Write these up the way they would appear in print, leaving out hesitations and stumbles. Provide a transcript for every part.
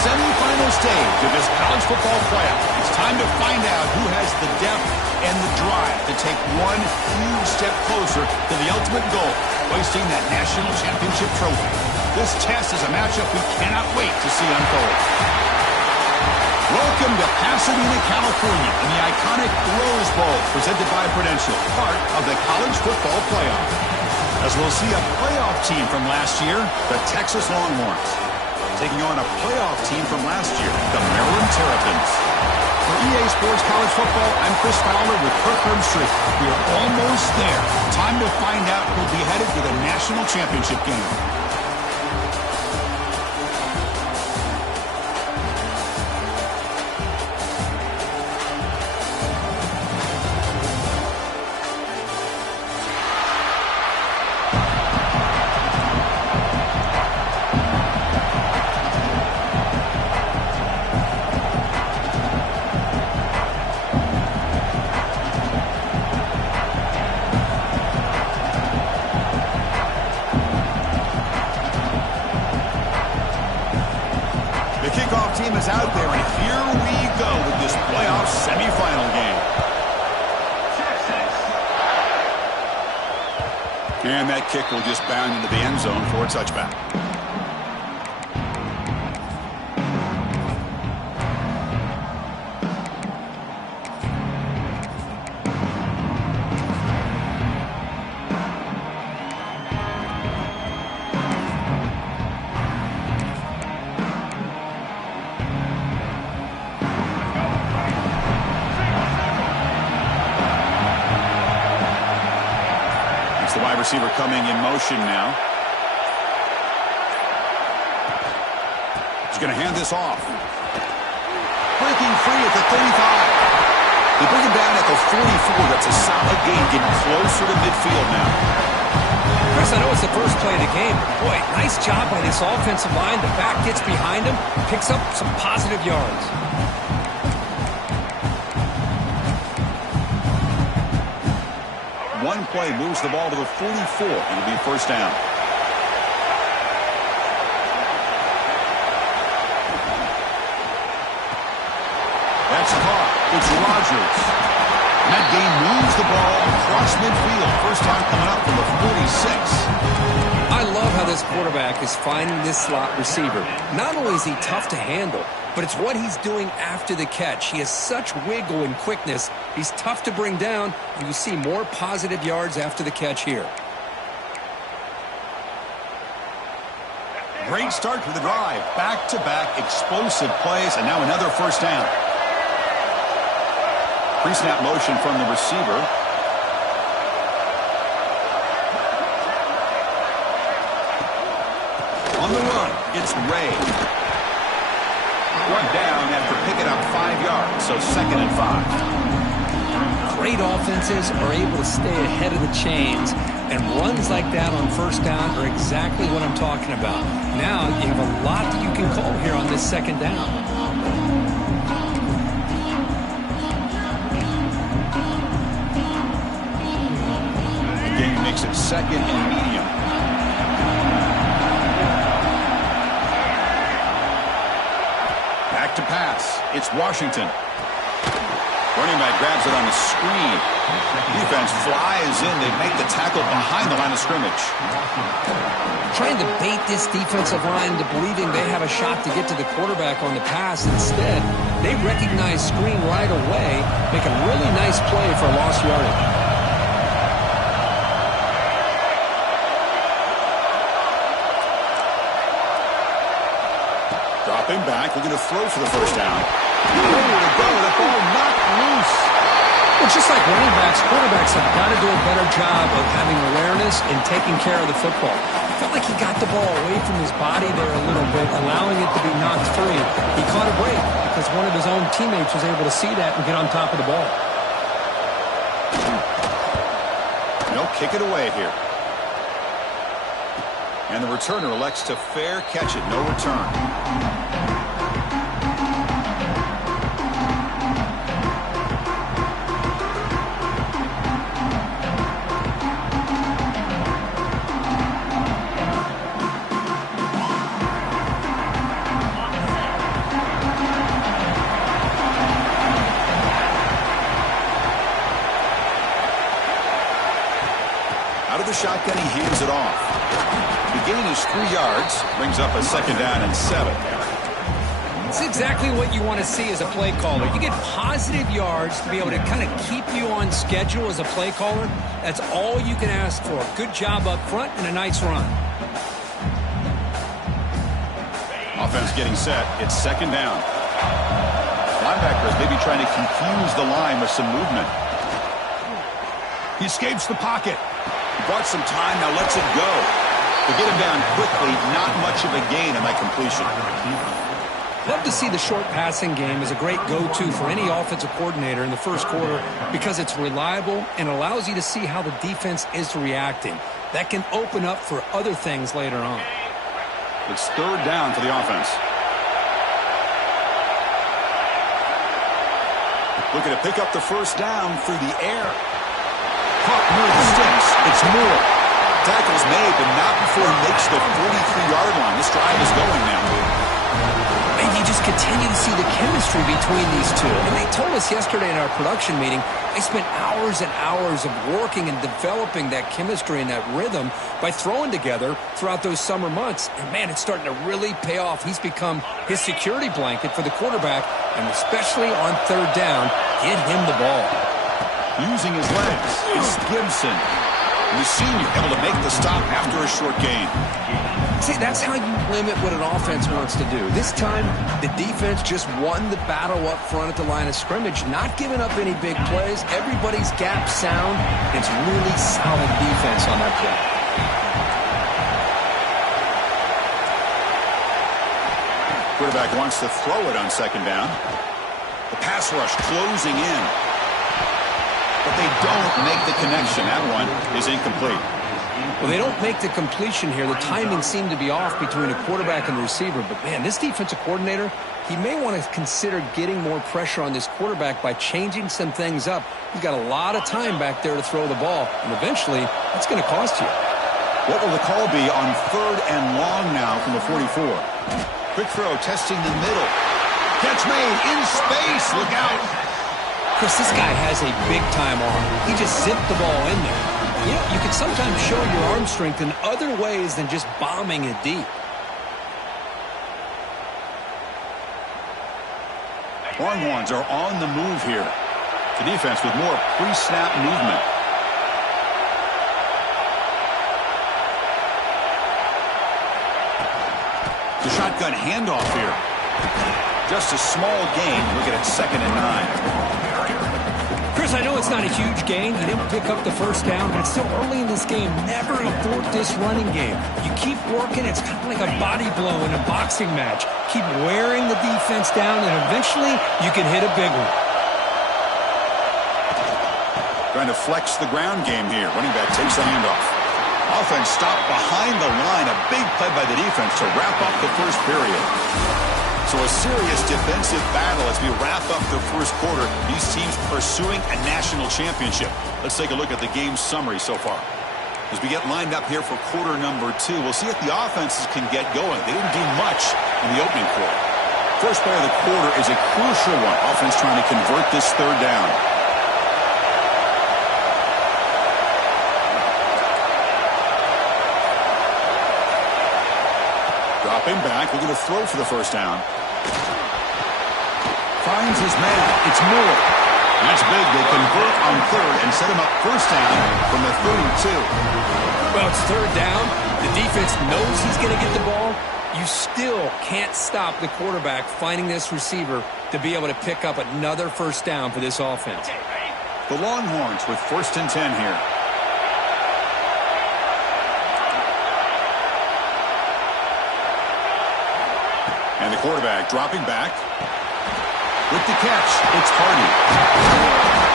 semifinal stage of this college football playoff. It's time to find out who has the depth and the drive to take one huge step closer to the ultimate goal, hoisting that national championship trophy. This test is a matchup we cannot wait to see unfold. Welcome to Pasadena, California, in the iconic Rose Bowl, presented by Prudential, part of the college football playoff. As we'll see a playoff team from last year, the Texas Longhorns, taking on a playoff team from last year, the Maryland Terrapins. For EA Sports College Football, I'm Chris Fowler with Kirk Herbstreit. We are almost there. Time to find out who'll be headed to the national championship game. Team is out there, and here we go with this playoff semifinal game. And that kick will just bound into the end zone for a touchback. The wide receiver coming in motion now. He's going to hand this off. Breaking free at the 35. They bring him down at the 44. That's a solid gain, getting closer to midfield now. Chris, I know it's the first play of the game, but boy, nice job by this offensive line. The back gets behind him, picks up some positive yards. One play moves the ball to the 44. It'll be first down. That's caught. It's Rodgers. And that gain moves the ball across midfield. First down coming up from the 46. I love how this quarterback is finding this slot receiver. Not only is he tough to handle, but it's what he's doing after the catch. He has such wiggle and quickness. He's tough to bring down, and you see more positive yards after the catch here. Great start to the drive. Back-to-back explosive plays, and now another first down. Pre-snap motion from the receiver. On the run, it's Ray. One down after picking up 5 yards, so 2nd and 5. Great offenses are able to stay ahead of the chains, and runs like that on first down are exactly what I'm talking about. Now you have a lot that you can call here on this 2nd down. The game makes it 2nd and medium. To pass. It's Washington. Running back grabs it on the screen. Defense flies in. They make the tackle behind the line of scrimmage. Trying to bait this defensive line into believing they have a shot to get to the quarterback on the pass. Instead, they recognize screen right away, make a really nice play for lost yardage. Dropping back, looking to throw for the first down. Nowhere to go, the ball knocked loose. Well, just like running backs, quarterbacks have got to do a better job of having awareness and taking care of the football. I felt like he got the ball away from his body there a little bit, allowing it to be knocked free. He caught a break because one of his own teammates was able to see that and get on top of the ball. No, kick it away here. And the returner elects to fair catch it. No return. Out of the shotgun, he hands it off. The gain is 3 yards, brings up a 2nd down and 7. It's exactly what you want to see as a play caller. You get positive yards to be able to kind of keep you on schedule as a play caller. That's all you can ask for. Good job up front and a nice run. Offense getting set. It's 2nd down. Linebackers maybe trying to confuse the line with some movement. He escapes the pocket. He bought some time, now lets it go. To get him down quickly, not much of a gain on that completion. Love to see the short passing game as a great go-to for any offensive coordinator in the first quarter because it's reliable and allows you to see how the defense is reacting. That can open up for other things later on. It's 3rd down for the offense. Looking to pick up the 1st down through the air. Caught near the sticks. It's Moore. Tackle's made, but not before he makes the 43-yard line. This drive is going now. And you just continue to see the chemistry between these two. And they told us yesterday in our production meeting, they spent hours and hours of working and developing that chemistry and that rhythm by throwing together throughout those summer months. And, man, it's starting to really pay off. He's become his security blanket for the quarterback, and especially on 3rd down, get him the ball. Using his legs, it's Gibson. The senior able to make the stop after a short gain. See, that's how you limit what an offense wants to do. This time, the defense just won the battle up front at the line of scrimmage, not giving up any big plays. Everybody's gap sound. It's really solid defense on that play. Quarterback wants to throw it on 2nd down. The pass rush closing in. But they don't make the connection. That one is incomplete. Well, they don't make the completion here. The timing seemed to be off between a quarterback and the receiver. But, man, this defensive coordinator, he may want to consider getting more pressure on this quarterback by changing some things up. He's got a lot of time back there to throw the ball. And eventually, that's going to cost you. What will the call be on 3rd and long now from the 44? Quick throw, testing the middle. Catch made in space. Look out. Chris, this guy has a big-time arm. He just zipped the ball in there. You know, you can sometimes show your arm strength in other ways than just bombing it deep. Longhorns are on the move here. The defense with more pre-snap movement. The shotgun handoff here. Just a small gain. Looking at 2nd and 9. Chris, I know it's not a huge gain. He didn't pick up the 1st down, but it's still early in this game. Never abort this running game. You keep working. It's kind of like a body blow in a boxing match. Keep wearing the defense down, and eventually you can hit a big one. Trying to flex the ground game here. Running back takes the handoff. Offense stopped behind the line. A big play by the defense to wrap up the 1st period. So a serious defensive battle as we wrap up the 1st quarter. These teams pursuing a national championship. Let's take a look at the game summary so far. As we get lined up here for quarter number 2, we'll see if the offenses can get going. They didn't do much in the opening quarter. First play of the quarter is a crucial one. Offense trying to convert this 3rd down. Dropping back, looking to throw for the 1st down. Finds his man. It's Moore. That's big. They convert on 3rd and set him up 1st down from the 32. Well, it's 3rd down. The defense knows he's going to get the ball. You still can't stop the quarterback finding this receiver to be able to pick up another 1st down for this offense. The Longhorns with 1st and 10 here. And the quarterback dropping back. With the catch, it's Hardy.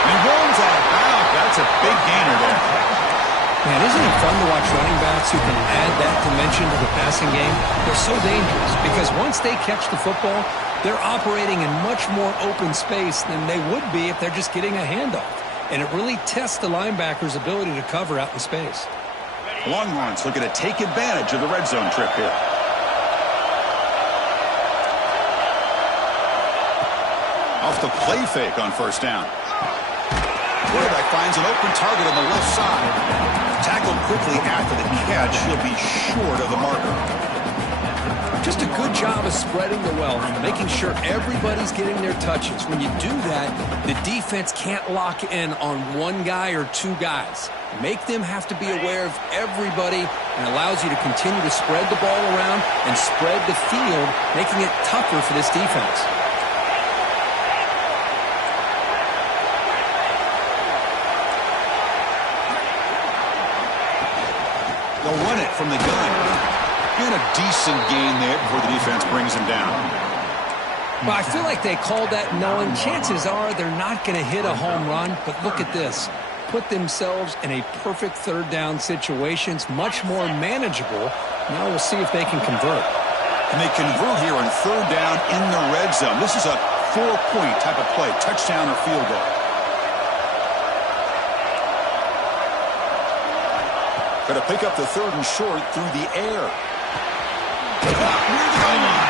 He rolls out of bounds. That's a big gainer there. Man, isn't it fun to watch running backs who can add that dimension to the passing game? They're so dangerous because once they catch the football, they're operating in much more open space than they would be if they're just getting a handoff. And it really tests the linebacker's ability to cover out in space. Longhorns looking to take advantage of the red zone trip here. Off the play fake on 1st down. Quarterback finds an open target on the left side. Tackle tackle quickly after the catch, he'll be short of the marker. Just a good job of spreading the wealth, making sure everybody's getting their touches. When you do that, the defense can't lock in on one guy or two guys. Make them have to be aware of everybody and allows you to continue to spread the ball around and spread the field, making it tougher for this defense. They'll run it from the gun. And a decent gain there before the defense brings him down. Well, I feel like they called that knowing chances are they're not going to hit a home run, but look at this. Put themselves in a perfect third down situation. It's much more manageable. Now we'll see if they can convert. And they convert here on third down in the red zone. This is a 4-point type of play, touchdown or field goal. Got to pick up the third and short through the air. Near the goal line.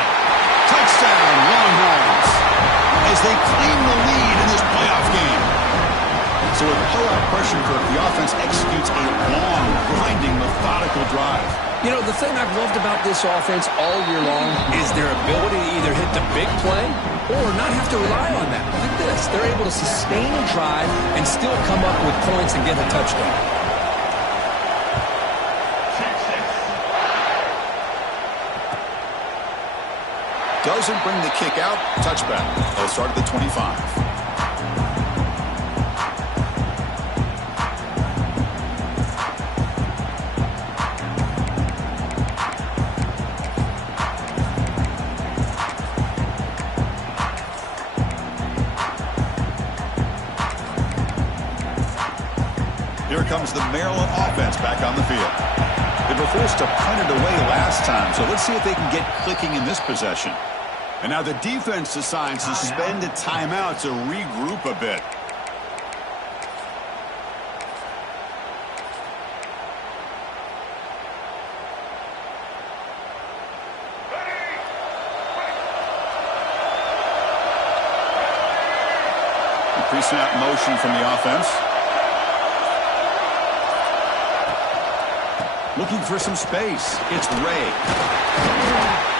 Touchdown, Longhorns, as they claim the lead in this playoff game. So with playoff pressure, the offense executes a long, grinding, methodical drive. You know, the thing I've loved about this offense all year long is their ability to either hit the big play or not have to rely on that. Look at this. They're able to sustain a drive and still come up with points and get a touchdown. Doesn't bring the kick out. Touchback. They'll start at the 25. Here comes the Maryland offense back on the field. They were forced to punt it away last time, so let's see if they can get clicking in this possession. And now the defense decides to spend a timeout to regroup a bit. Pre-snap motion from the offense. Looking for some space. It's Ray.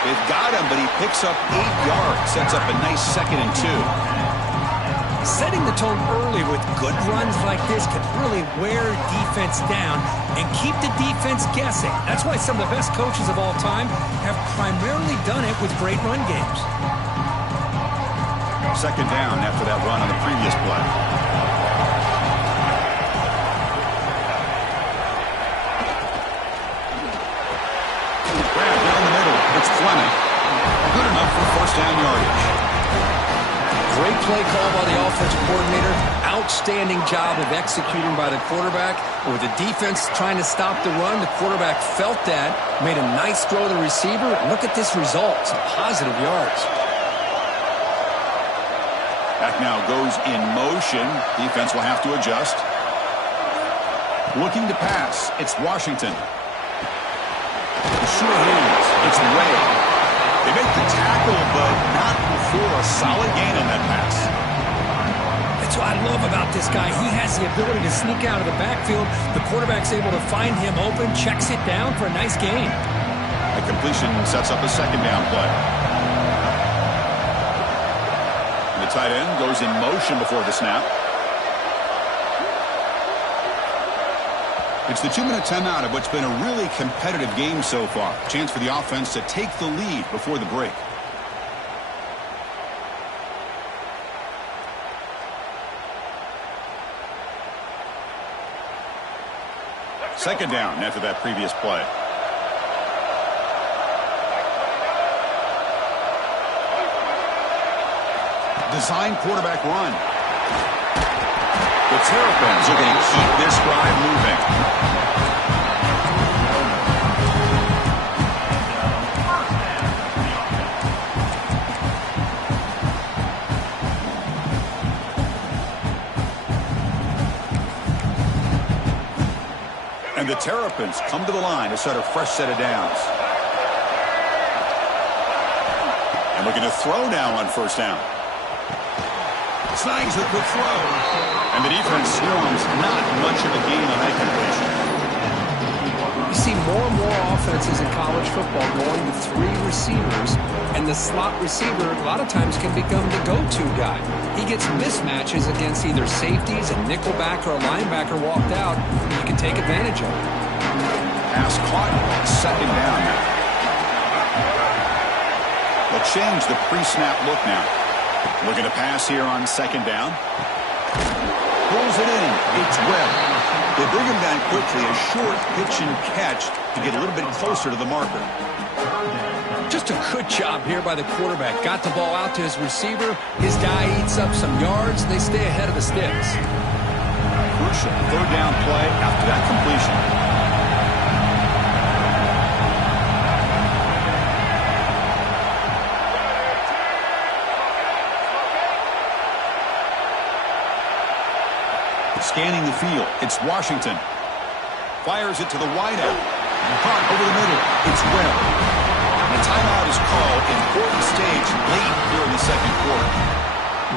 They've got him, but he picks up 8 yards. Sets up a nice 2nd and 2. Setting the tone early with good runs like this can really wear defense down and keep the defense guessing. That's why some of the best coaches of all time have primarily done it with great run games. 2nd down after that run on the previous play. Grab down the middle. It's Fleming. Good enough for first down yardage. Great play call by the offensive coordinator. Outstanding job of executing by the quarterback. With the defense trying to stop the run, the quarterback felt that, made a nice throw to the receiver. Look at this result. Some positive yards. Back now goes in motion. Defense will have to adjust. Looking to pass. It's Washington. Sure hands. It's Ray. They make the tackle, but not before a solid gain on that pass. That's what I love about this guy. He has the ability to sneak out of the backfield. The quarterback's able to find him open, checks it down for a nice gain. A completion sets up a 2nd down play. And the tight end goes in motion before the snap. It's the 2-minute timeout of what's been a really competitive game so far. Chance for the offense to take the lead before the break. Second down after that previous play. Design quarterback run. The Terrapins are going to keep this drive moving. And the Terrapins come to the line to start a fresh set of downs. And looking to throw now on first down. Snags the quick throw. And the defense swarms. Not much of a gain on that completion. offenses in college football going to 3 receivers, and the slot receiver a lot of times can become the go-to guy. He gets mismatches against either safeties, a nickelback, or a linebacker walked out. You can take advantage of it. Pass caught, second down now. They'll change the pre-snap look now. Looking to pass here on second down. Pulls it in. It's Webb. They bring him down quickly, a short pitch and catch to get a little bit closer to the marker. Just a good job here by the quarterback. Got the ball out to his receiver. His guy eats up some yards. They stay ahead of the sticks. Crucial third down play after that completion. Scanning the field, it's Washington. Fires it to the wideout. Caught over the middle, it's Webb. And a timeout is called. Important stage late here in the second quarter.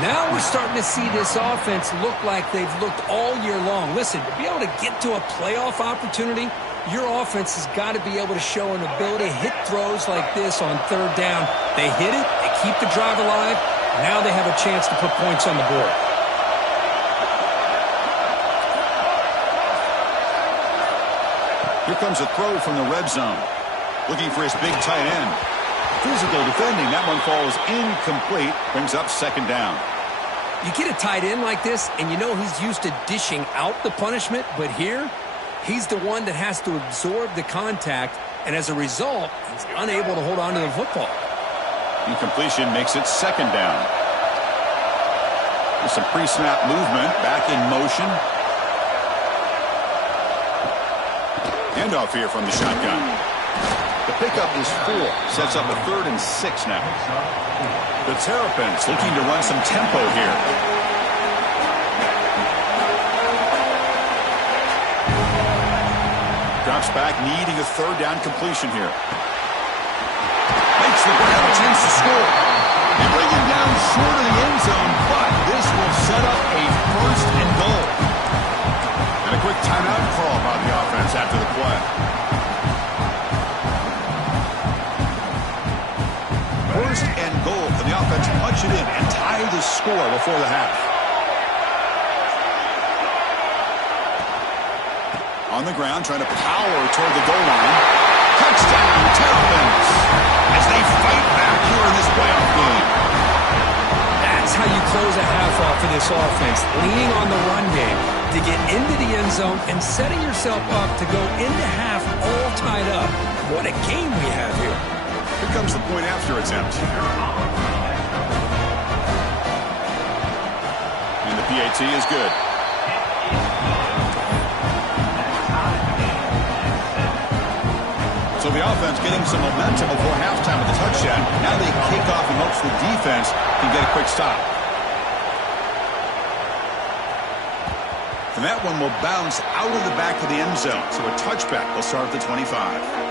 Now we're starting to see this offense look like they've looked all year long. Listen, to be able to get to a playoff opportunity, your offense has got to be able to show an ability to hit throws like this on third down. They hit it, they keep the drive alive. Now they have a chance to put points on the board. Here comes a throw from the red zone. Looking for his big tight end. Physical defending. That one falls incomplete. Brings up second down. You get a tight end like this, and you know he's used to dishing out the punishment, but here, he's the one that has to absorb the contact, and as a result, he's unable to hold on to the football. Incompletion makes it second down. With some pre-snap movement. Back in motion. Handoff here from the shotgun. The pickup is 4. Sets up a 3rd and 6 now. The Terrapins looking to run some tempo here. Drops back, needing a 3rd down completion here. Makes the grab, a chance to score. They bring him down short of the end zone, but this will set up a 1st and goal. And a quick timeout call by the offense after the play. First and goal. Can the offense punch it in and tie the score before the half? On the ground, trying to power toward the goal line. Touchdown, Terrapins, as they fight back here in this playoff game. That's how you close a half off for this offense, leaning on the run game to get into the end zone and setting yourself up to go into half all tied up. What a game we have here. Here comes the point after attempt. And the PAT is good. So the offense getting some momentum before halftime with the touchdown. Now they kick off in hopes the defense can get a quick stop. And that one will bounce out of the back of the end zone. So a touchback will start at the 25.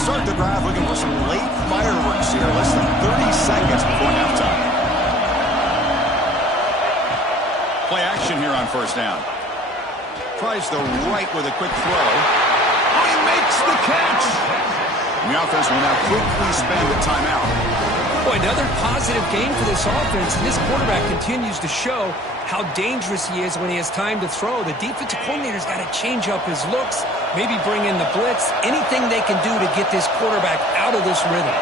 Start the drive looking for some late fireworks here. Less than 30 seconds before halftime. Play action here on first down. Tries the right with a quick throw. Oh, he makes the catch. And the offense will now quickly spend the timeout. Boy, another positive game for this offense, and this quarterback continues to show how dangerous he is when he has time to throw. The defensive coordinator's got to change up his looks, maybe bring in the blitz, anything they can do to get this quarterback out of this rhythm.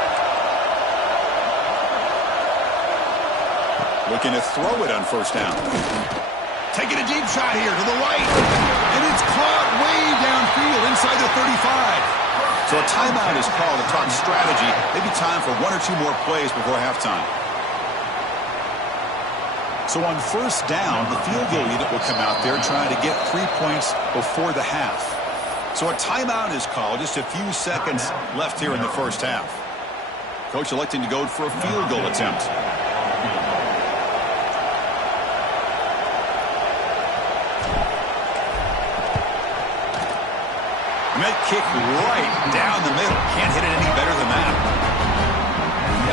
Looking to throw it on first down. Taking a deep shot here to the right. And it's caught way downfield inside the 35. So a timeout is called to talk strategy. Maybe time for 1 or 2 more plays before halftime. So on first down, the field goal unit will come out there trying to get 3 points before the half. So a timeout is called. Just a few seconds left here in the first half. Coach electing to go for a field goal attempt. And that kick right down the middle. Can't hit it any better than that.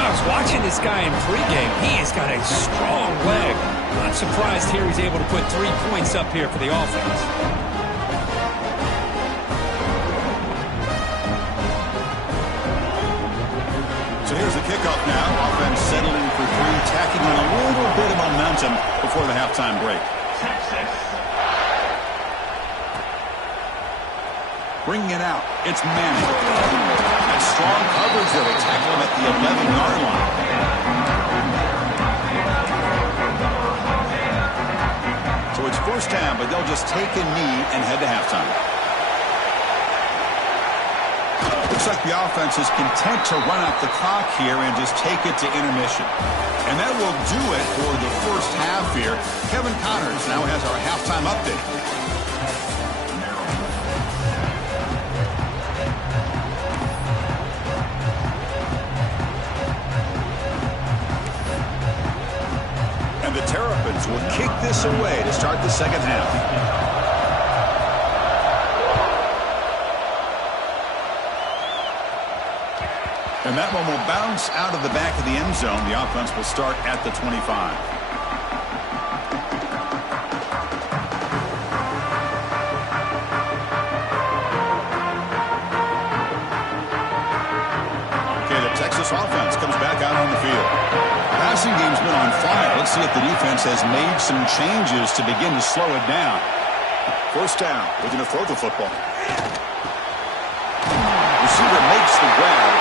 I was watching this guy in pregame. He has got a strong leg. I'm surprised here he's able to put 3 points up here for the offense. So here's the kickoff now. Offense settling for 3, tacking on a little bit of momentum before the halftime break. Bringing it out. It's Manning. That strong coverage there. They tackle him at the 11-yard line. So it's first down, but they'll just take a knee and head to halftime. Looks like the offense is content to run out the clock here and just take it to intermission. And that will do it for the first half here. Kevin Connors now has our halftime update. The Terrapins will kick this away to start the second half. And that one will bounce out of the back of the end zone. The offense will start at the 25. Okay, the Texas offense comes back out on the field. Passing game's been on fire. Let's see if the defense has made some changes to begin to slow it down. First down. Looking to throw the football. Receiver makes the grab.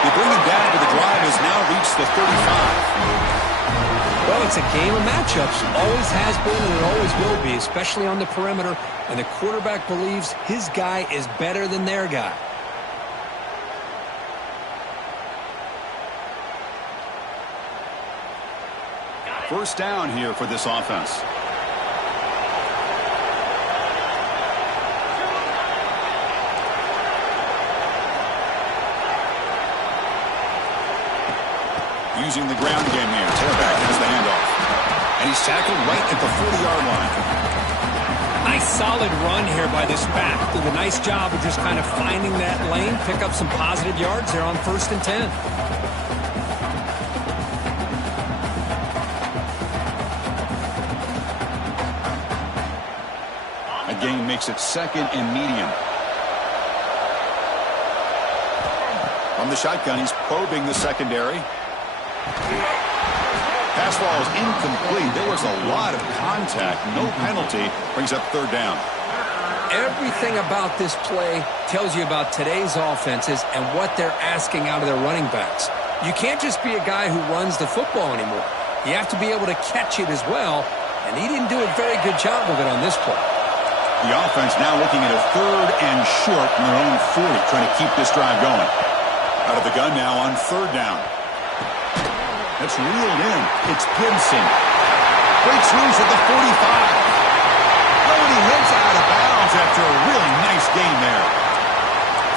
They bring him down, but the drive has now reached the 35. Well, it's a game of matchups. Always has been and it always will be, especially on the perimeter. And the quarterback believes his guy is better than their guy. First down here for this offense. Using the ground game here. Tailback has the handoff. And he's tackled right at the 40-yard line. Nice solid run here by this back. Did a nice job of just kind of finding that lane, pick up some positive yards there on 1st and 10. Gain makes it 2nd and medium. From the shotgun, he's probing the secondary. Pass ball is incomplete. There was a lot of contact. No penalty. Brings up 3rd down. Everything about this play tells you about today's offenses and what they're asking out of their running backs. You can't just be a guy who runs the football anymore. You have to be able to catch it as well, and he didn't do a very good job of it on this play. The offense now looking at a 3rd and short from their own 40, trying to keep this drive going. Out of the gun now on 3rd down. That's reeled in. It's Gibson. Breaks loose at the 45. Nobody hits out of bounds after a really nice game there.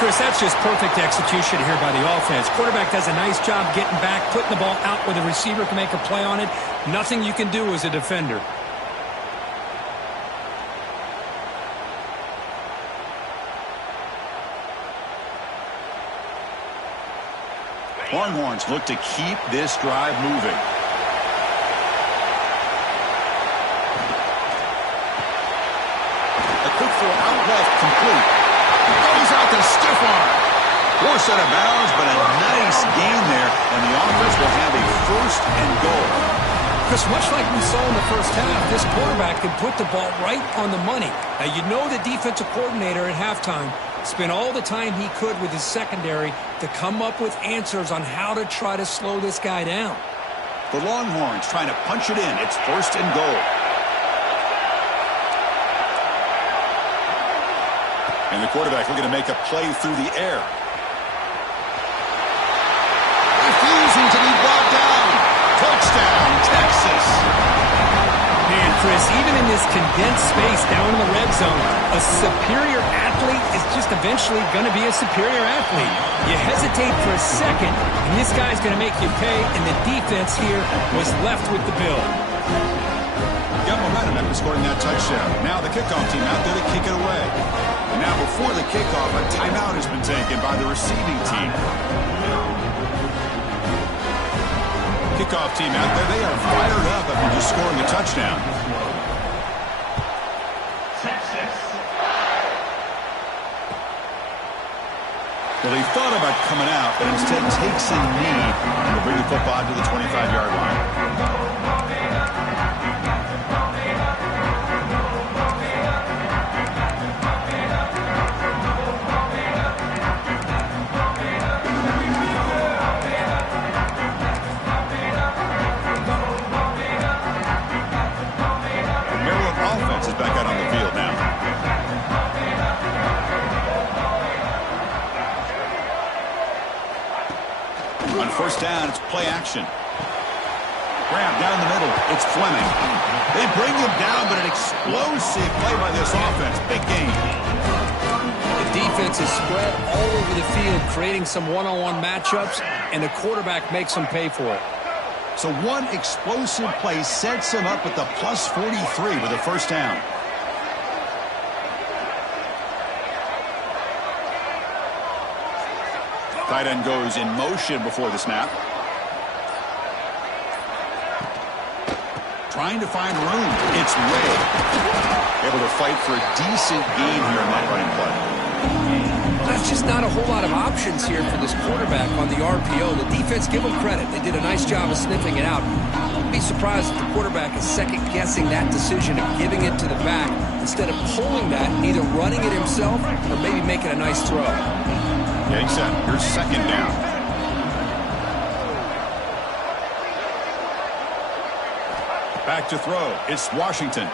Chris, that's just perfect execution here by the offense. Quarterback does a nice job getting back, putting the ball out where the receiver can make a play on it. Nothing you can do as a defender. Longhorns look to keep this drive moving. A quick throw out left, complete. Goes out to stiff arm. Forced out of bounds, but a nice gain there, and the offense will have a 1st and goal. Chris, much like we saw in the first half, this quarterback can put the ball right on the money. Now, you know the defensive coordinator at halftime spent all the time he could with his secondary to come up with answers on how to try to slow this guy down. The Longhorns trying to punch it in. It's 1st and goal. And the quarterback looking to make a play through the air. Refusing to be brought down. Touchdown, Texas. Man, Chris, even in this condensed space down in the red zone, a superior athlete is just eventually going to be a superior athlete. You hesitate for a second, and this guy's going to make you pay, and the defense here was left with the bill. Got momentum after scoring that touchdown. Now the kickoff team out there to kick it away. And now before the kickoff, a timeout has been taken by the receiving team. Kickoff team out there, they are fired up after just scoring a touchdown. Well, he thought about coming out, but instead takes a knee and will bring the football to the 25-yard line. On first down, it's play action. Grab down the middle. It's Fleming. They bring him down, but an explosive play by this offense. Big game. The defense is spread all over the field, creating some one-on-one matchups, and the quarterback makes them pay for it. So one explosive play sets him up with the plus 43 with a first down. Tight end goes in motion before the snap. Trying to find room. It's Way. Able to fight for a decent gain here in that running play. That's just not a whole lot of options here for this quarterback on the RPO. The defense, give them credit. They did a nice job of sniffing it out. Don't be surprised if the quarterback is second-guessing that decision of giving it to the back instead of pulling that, either running it himself or maybe making a nice throw. Getting set. Here's second down. Back to throw. It's Washington.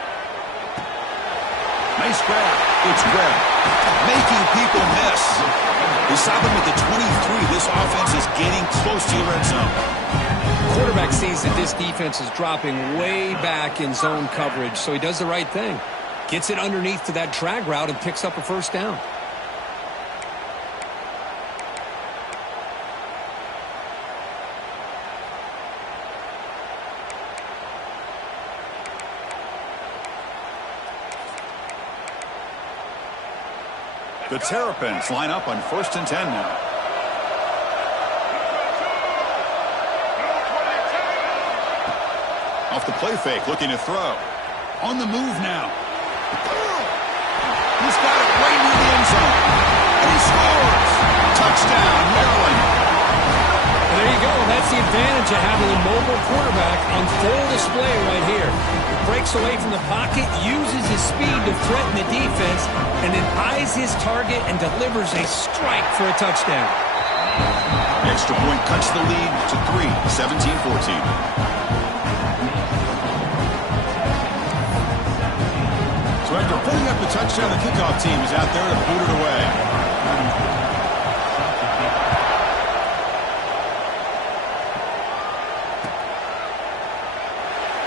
Nice grab. It's Webb. Making people miss. They stop him at the 23. This offense is getting close to the red zone. Quarterback sees that this defense is dropping way back in zone coverage, so he does the right thing. Gets it underneath to that drag route and picks up a first down. The Terrapins line up on 1st and 10 now. Off the play fake, looking to throw. On the move now. He's got it right near the end zone. And he scores. Touchdown, Maryland. And there you go. That's the advantage of having a mobile quarterback on full display right here. He breaks away from the pocket, uses his speed to threaten the defense, and then eyes his target and delivers a strike for a touchdown. The extra point cuts the lead to 3, 17-14. So after putting up the touchdown, the kickoff team is out there to boot it away.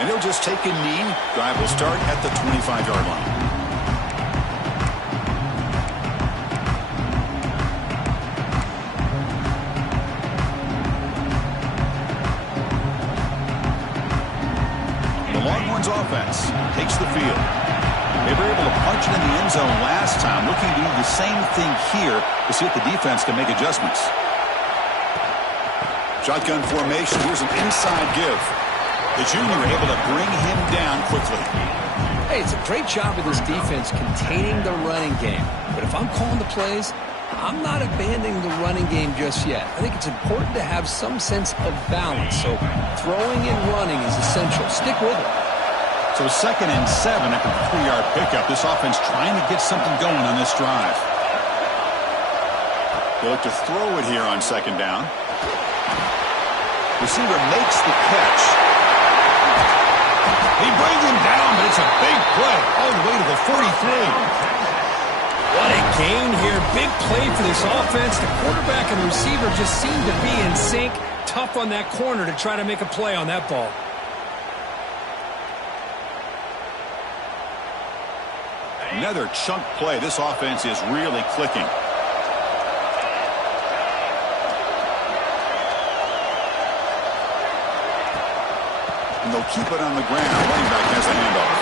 And he'll just take a knee. Drive will start at the 25-yard line. The Longhorns offense takes the field. They were able to punch it in the end zone last time, looking to do the same thing here to see if the defense can make adjustments. Shotgun formation. Here's an inside give. The junior able to bring him down quickly. Hey, it's a great job of this defense containing the running game. But if I'm calling the plays, I'm not abandoning the running game just yet. I think it's important to have some sense of balance. So throwing and running is essential. Stick with it. So 2nd and 7 after the 3-yard pickup. This offense trying to get something going on this drive. They look to throw it here on 2nd down. Receiver makes the catch. They bring him down, but it's a big play all the way to the 43. What a gain here. Big play for this offense. The quarterback and the receiver just seem to be in sync. Tough on that corner to try to make a play on that ball. Another chunk play. This offense is really clicking. And they'll keep it on the ground. Running back has a handoff.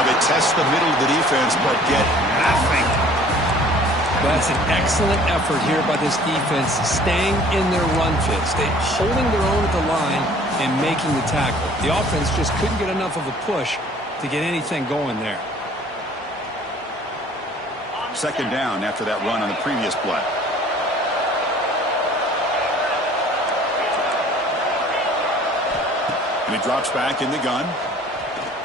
They test the middle of the defense, but get nothing. That's an excellent effort here by this defense, staying in their run fit, holding their own at the line and making the tackle. The offense just couldn't get enough of a push to get anything going there. Second down after that run on the previous play. And he drops back in the gun.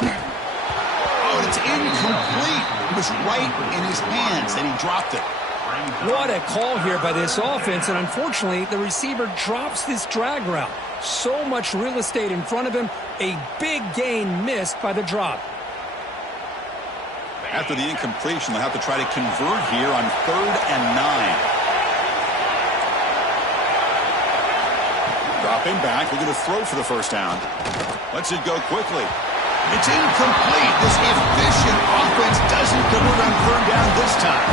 Oh, and it's incomplete. It was right in his hands, and he dropped it. What a call here by this offense, and unfortunately, the receiver drops this drag route. So much real estate in front of him, a big gain missed by the drop. After the incompletion, they'll have to try to convert here on 3rd and 9. Dropping back, looking to throw for the first down. Lets it go quickly. It's incomplete. This efficient offense doesn't deliver on 3rd down this time.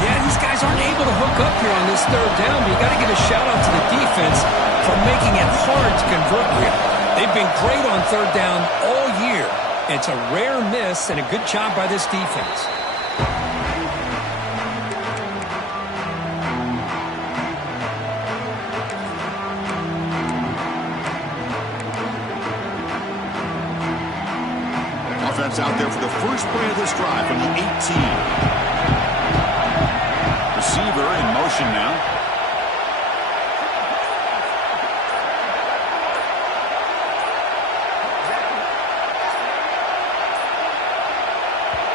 Yeah, these guys aren't able to hook up here on this 3rd down, but you got to give a shout out to the defense for making it hard to convert here. They've been great on 3rd down all year. It's a rare miss and a good job by this defense. Offense out there for the first play of this drive from the 18. Receiver in motion now.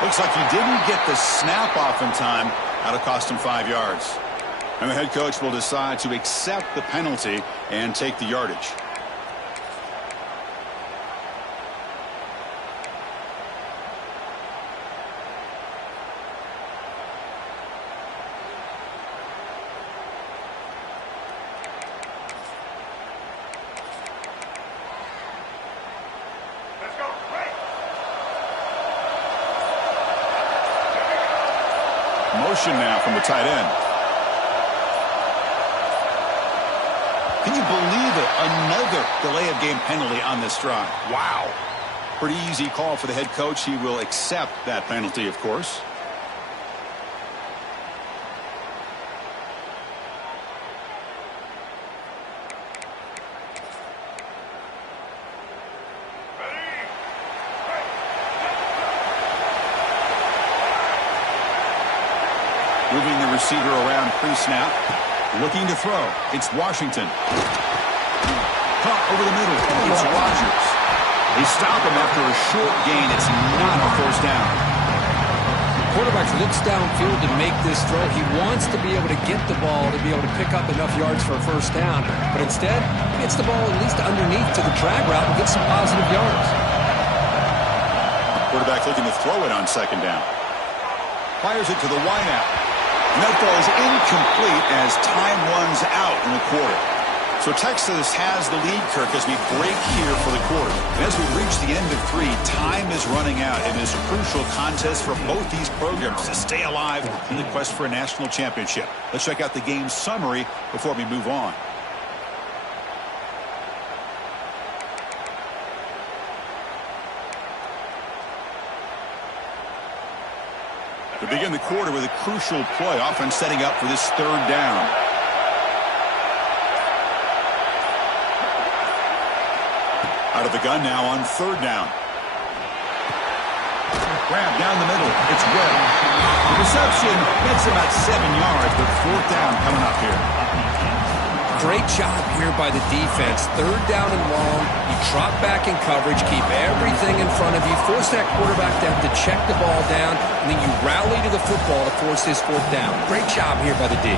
Looks like he didn't get the snap off in time. That'll cost him 5 yards. And the head coach will decide to accept the penalty and take the yardage. Motion now from the tight end. Can you believe it? Another delay of game penalty on this drive. Wow. Pretty easy call for the head coach. He will accept that penalty, of course. Moving the receiver around pre-snap. Looking to throw. It's Washington. Caught over the middle. It's Rodgers. They stop him after a short gain. It's not a first down. Quarterback looks downfield to make this throw. He wants to be able to get the ball to be able to pick up enough yards for a first down. But instead, he gets the ball at least underneath to the drag route and gets some positive yards. Quarterback looking to throw it on second down. Fires it to the wideout. And that throw is incomplete as time runs out in the quarter. So Texas has the lead, Kirk, as we break here for the quarter. And as we reach the end of 3, time is running out. It is a crucial contest for both these programs to stay alive in the quest for a national championship. Let's check out the game summary before we move on. To begin the quarter with a crucial play, offense setting up for this 3rd down. Out of the gun now on 3rd down. Grab down the middle. It's Webb. Reception gets about 7 yards, but 4th down coming up here. Great job here by the defense. 3rd down and long. You drop back in coverage, keep everything in front of you, force that quarterback to have to check the ball down, and then you rally to the football to force this 4th down. Great job here by the D.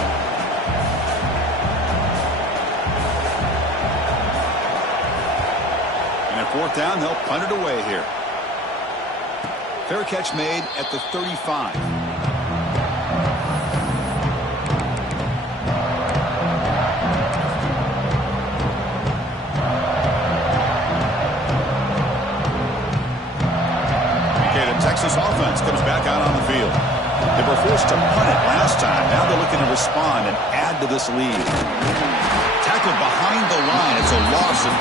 And at 4th down, they'll punt it away here. Fair catch made at the 35. Texas offense comes back out on the field. They were forced to punt it last time. Now they're looking to respond and add to this lead. Tackled behind the line. It's a loss of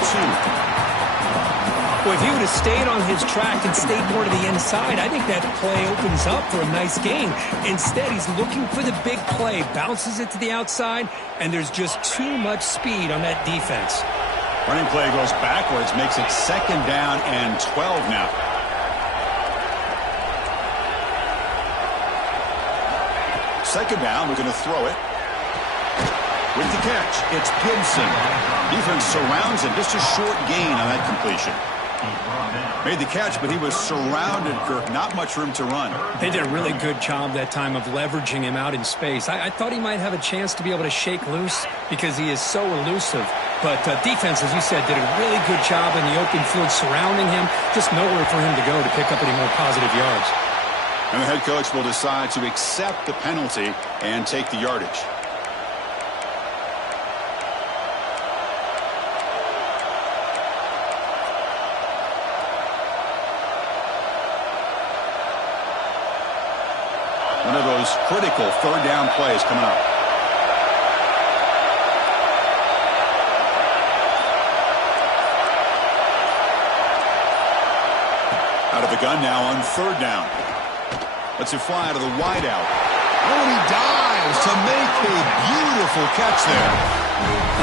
2. Well, if he would have stayed on his track and stayed more to the inside, I think that play opens up for a nice gain. Instead, he's looking for the big play, bounces it to the outside, and there's just too much speed on that defense. Running play goes backwards, makes it 2nd down and 12 now. Second down, we're going to throw it. With the catch, it's Gibson. Defense surrounds him. Just a short gain on that completion. Made the catch, but he was surrounded, Kirk. Not much room to run. They did a really good job that time of leveraging him out in space. I thought he might have a chance to be able to shake loose because he is so elusive. But defense, as you said, did a really good job in the open field surrounding him. Just nowhere for him to go to pick up any more positive yards. And the head coach will decide to accept the penalty and take the yardage. One of those critical 3rd down plays coming up. Out of the gun now on 3rd down. Lets it fly to the wideout. Oh, and he dives to make a beautiful catch there.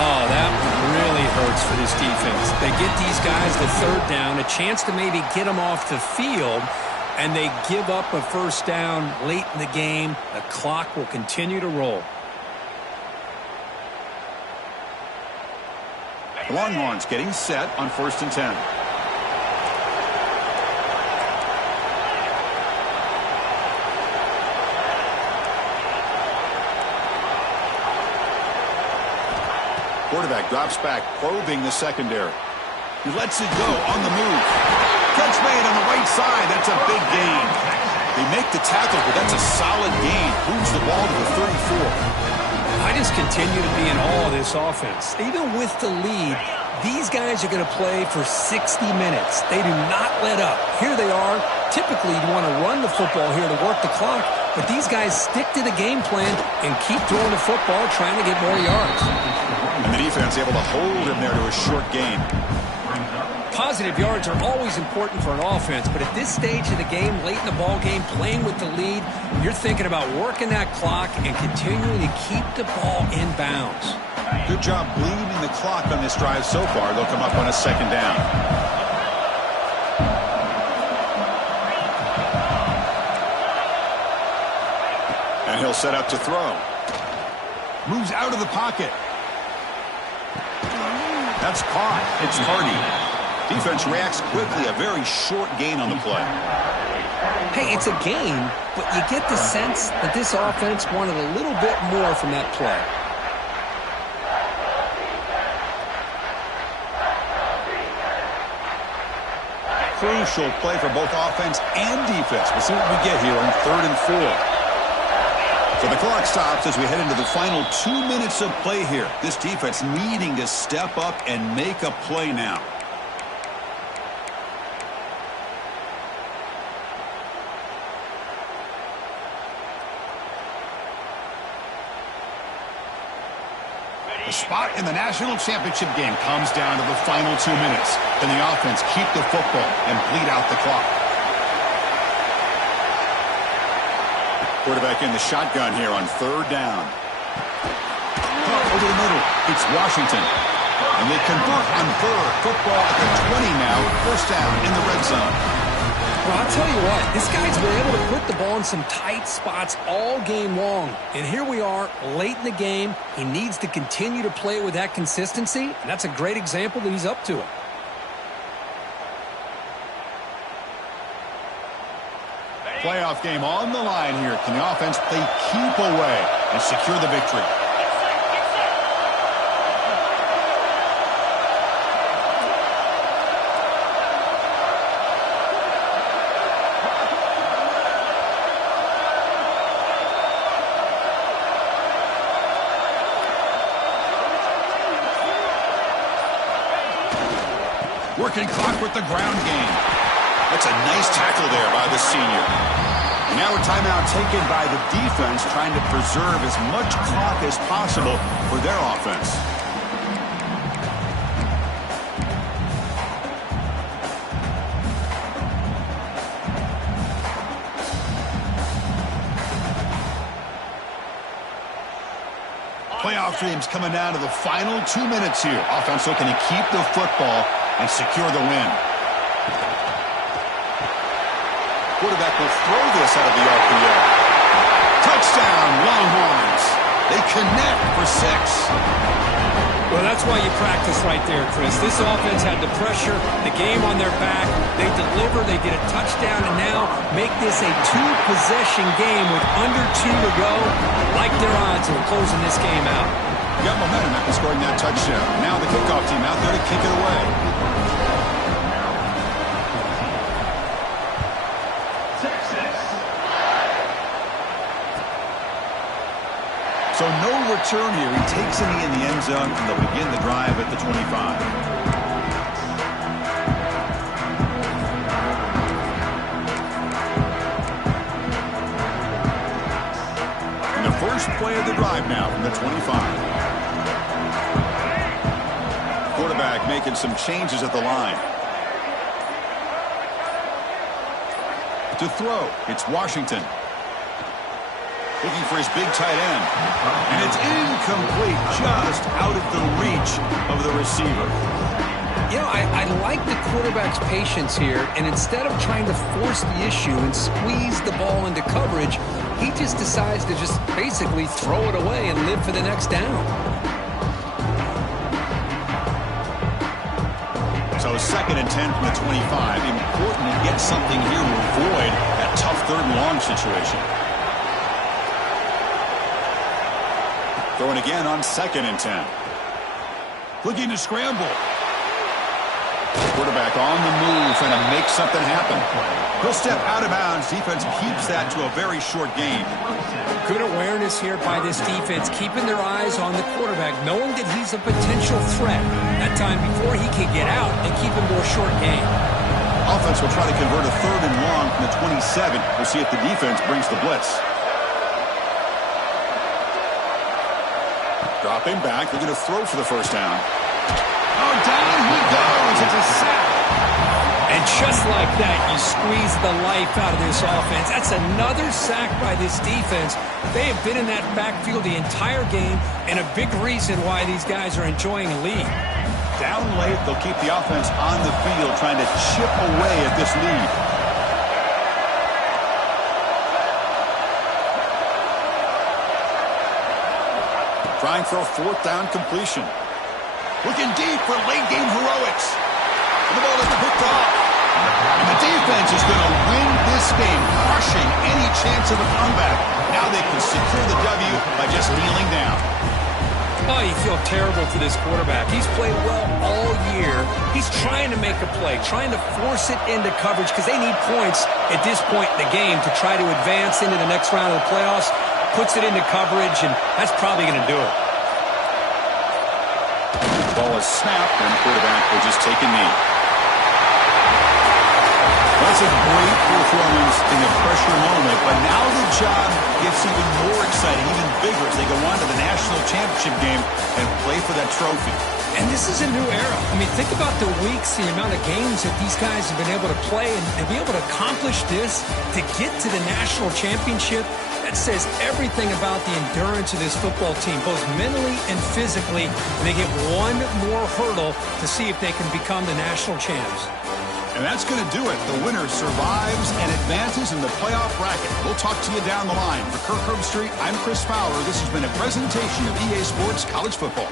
Oh, that really hurts for this defense. They get these guys to 3rd down, a chance to maybe get them off the field, and they give up a 1st down late in the game. The clock will continue to roll. The Longhorns getting set on 1st and 10. Quarterback drops back, probing the secondary. He lets it go on the move. Catch made on the right side. That's a big gain. They make the tackle, but that's a solid gain. Moves the ball to the 34. I just continue to be in awe of this offense. Even with the lead, these guys are going to play for 60 minutes. They do not let up. Here they are. Typically, you want to run the football here to work the clock, but these guys stick to the game plan and keep throwing the football, trying to get more yards. And the defense able to hold him there to a short gain. Positive yards are always important for an offense, but at this stage of the game, late in the ball game, playing with the lead, you're thinking about working that clock and continuing to keep the ball in bounds. Good job bleeding the clock on this drive so far. They'll come up on a 2nd down. And he'll set up to throw. Moves out of the pocket. That's caught. It's Hardy. Defense reacts quickly. A very short gain on the play. Hey, it's a gain, but you get the sense that this offense wanted a little bit more from that play. Crucial play for both offense and defense. We'll see what we get here on 3rd and 4. So the clock stops as we head into the final 2 minutes of play here. This defense needing to step up and make a play now. The spot in the national championship game comes down to the final 2 minutes. Can the offense keep the football and bleed out the clock? Quarterback in the shotgun here on 3rd down. Over the middle, it's Washington. And they convert on 3rd. Football at the 20 now. 1st down in the red zone. Well, I'll tell you what, this guy's been able to put the ball in some tight spots all game long. And here we are, late in the game. He needs to continue to play with that consistency, and that's a great example that he's up to it. Playoff game on the line here. Can the offense play keep away and secure the victory? Working clock with the ground game. That's a nice tackle there by the senior. And now a timeout taken by the defense, trying to preserve as much clock as possible for their offense. Playoff dreams coming down to the final 2 minutes here. Offense looking to keep the football and secure the win. Quarterback will throw this out of the RPO. Touchdown, Longhorns. They connect for 6. Well, that's why you practice right there, Chris. This offense had the pressure, the game on their back. They deliver, they get a touchdown, and now make this a 2-possession game with under 2 to go. Like their odds of closing this game out. Got momentum after scoring that touchdown. Now the kickoff team out there to kick it away. So no return here. He takes it in the end zone, and they'll begin the drive at the 25. And the first play of the drive now from the 25. Quarterback making some changes at the line. To throw, it's Washington. Looking for his big tight end. And it's incomplete, just out of the reach of the receiver. You know, I like the quarterback's patience here, and instead of trying to force the issue and squeeze the ball into coverage, he just decides to just basically throw it away and live for the next down. So 2nd and 10 from the 25. Important to get something here to avoid that tough 3rd and long situation. Throwing again on 2nd and 10. Looking to scramble. Quarterback on the move, trying to make something happen. He'll step out of bounds. Defense keeps that to a very short gain. Good awareness here by this defense, keeping their eyes on the quarterback, knowing that he's a potential threat. That time before he can get out and keep him to a short gain. Offense will try to convert a 3rd and long from the 27. We'll see if the defense brings the blitz. Dropping back, they're going to throw for the first down. Oh, down he goes. It's a sack. And just like that, you squeeze the life out of this offense. That's another sack by this defense. They have been in that backfield the entire game, and a big reason why these guys are enjoying a lead. Down late, they'll keep the offense on the field, trying to chip away at this lead. Trying for a 4th down completion. Looking deep for late-game heroics. And the ball is picked off. And the defense is going to win this game, crushing any chance of a comeback. Now they can secure the W by just kneeling down. Oh, you feel terrible for this quarterback. He's played well all year. He's trying to make a play, trying to force it into coverage because they need points at this point in the game to try to advance into the next round of the playoffs. Puts it into coverage, and that's probably going to do it. Ball is snapped, and the quarterback will just take a knee. That's a great performance in the pressure moment, but now the job gets even more exciting, even bigger as they go on to the national championship game and play for that trophy. And this is a new era. I mean, think about the weeks, the amount of games that these guys have been able to play and be able to accomplish this to get to the national championship. That says everything about the endurance of this football team, both mentally and physically. And they get one more hurdle to see if they can become the national champs. And that's going to do it. The winner survives and advances in the playoff bracket. We'll talk to you down the line. For Kirk Herbstreit, I'm Chris Fowler. This has been a presentation of EA Sports College Football.